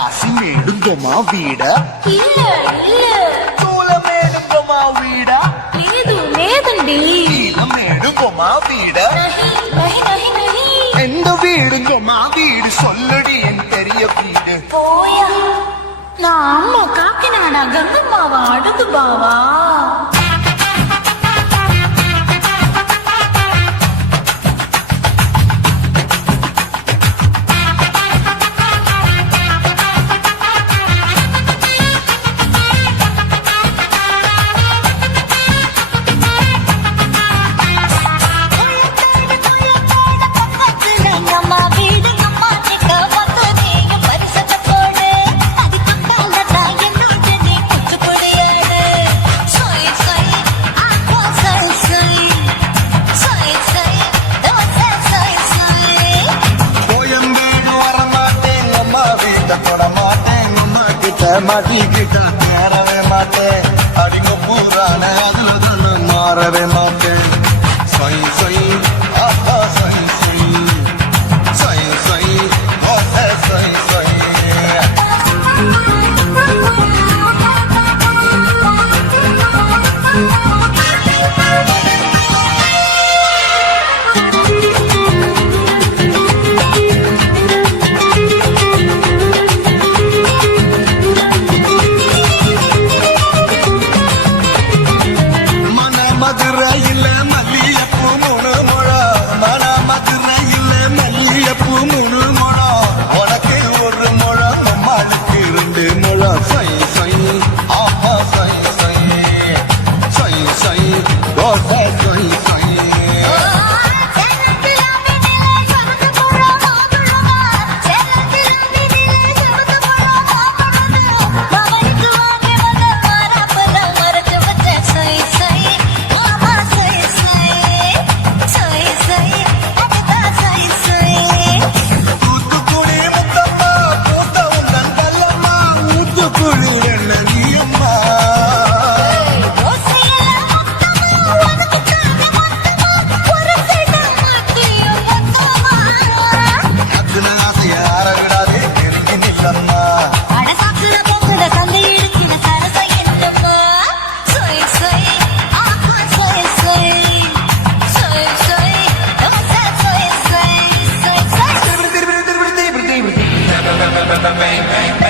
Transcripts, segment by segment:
ராசி மேடுங்கம்மா வீட? சூலம் மேடுங்கம்மா வீட? நீளம் மேடுங்கம்மா வீட? எந்த வீடுங்கம்மா வீடு? சொல்லடி என் பெரிய வீடு. நான் அம்மா காக்கினாடா கங்கம்மாவா அடுத்து பாவா माझी गिटा माते குளிர் நதியம்மா bang, bang, bang.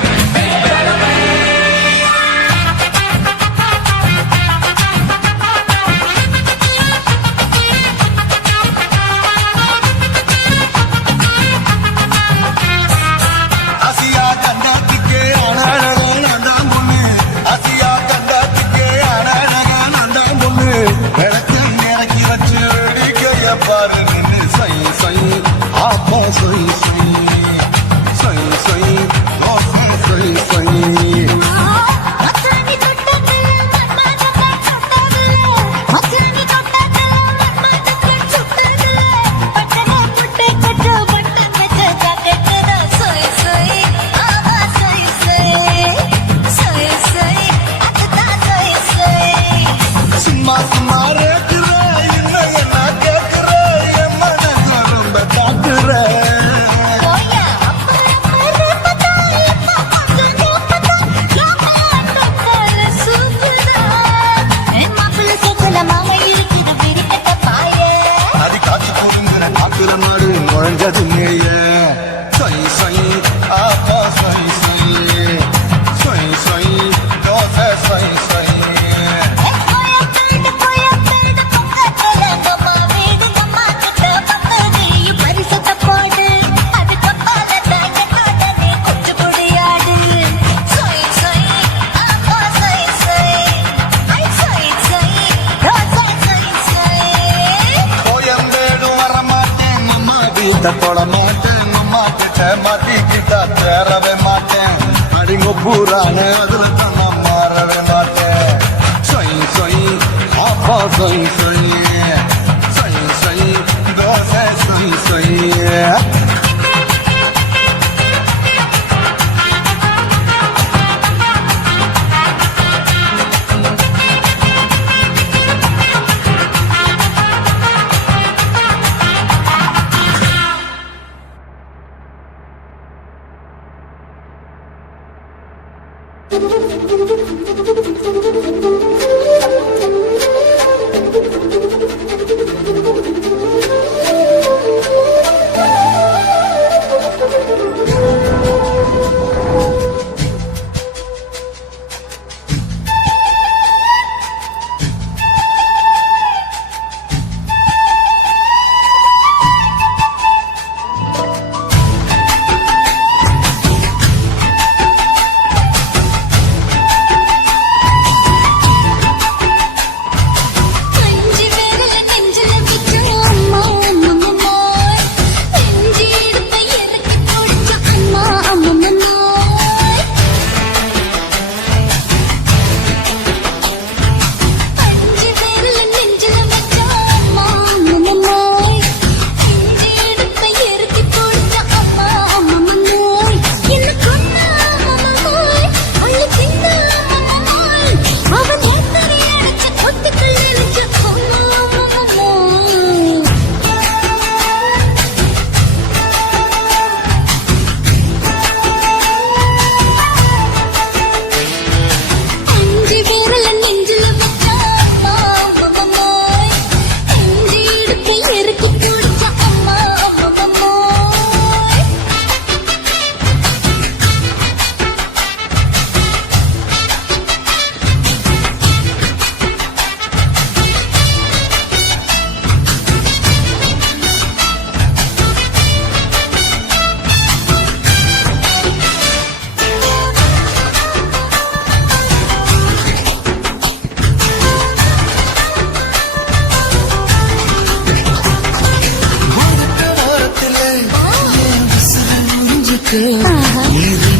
இந்த குளமாட்டு அம்மா கிட்ட மாட்டிக்கிட்டா தேரவே மாட்டேன். அடிங்க பூரானு அதுல தான் நான் மாறவே மாட்டேன். சொய் சொய் அப்பா சொய் சொய். 这样